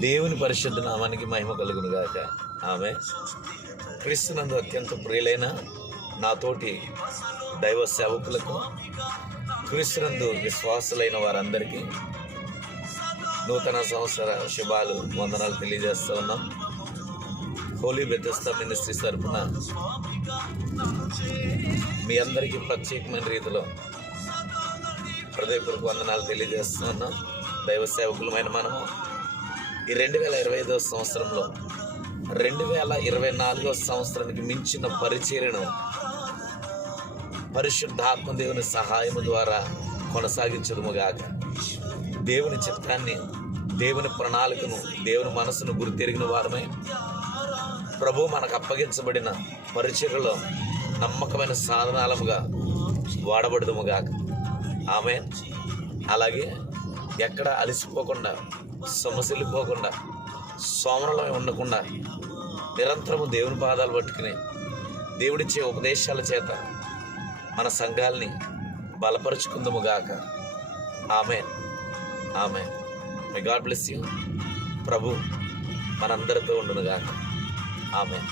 దేవుని పరిశుద్ధ నామానికి మహిమ కలుగును గాక. ఆమె క్రీస్తునందు అత్యంత ప్రియులైన నాతోటి దైవ సేవకులకు, క్రీస్తునందు విశ్వాసులైన వారందరికీ నూతన సంవత్సర శుభాలు, వందనాలు తెలియజేస్తూ ఉన్నాం. హోలీ బెథెస్దా మినిస్ట్రీస్ తరఫున మీ అందరికీ ప్రత్యేకమైన రీతిలో హృదయపూర్వక వందనాలు తెలియజేస్తూ ఉన్నాం. దైవ సేవకులమైన మనము ఈ 2025వ సంవత్సరంలో 2024వ సంవత్సరానికి మించిన పరిచర్యను పరిశుద్ధాత్మ దేవుని సహాయము ద్వారా కొనసాగించదుముగాక. దేవుని చిత్తాన్ని, దేవుని ప్రణాళికను, దేవుని మనసును గుర్తెరిగిన వారమై ప్రభు మనకు అప్పగించబడిన పరిచర్యలో నమ్మకమైన సాధనాలముగా వాడబడదుముగాక. ఆమె అలాగే ఎక్కడ అలసిపోకుండా, సొమ్మసిల్లిపోకుండా, సోమరలమై ఉండకుండా నిరంతరము దేవుని పాదాలు పట్టుకుని దేవుడిచ్చే ఉపదేశాల చేత మన సంఘాల్ని బలపరుచుకుందాముగాక. Amen, amen. May God bless you. ప్రభు మనందరితో ఉండునుగాక. ఆమెన్.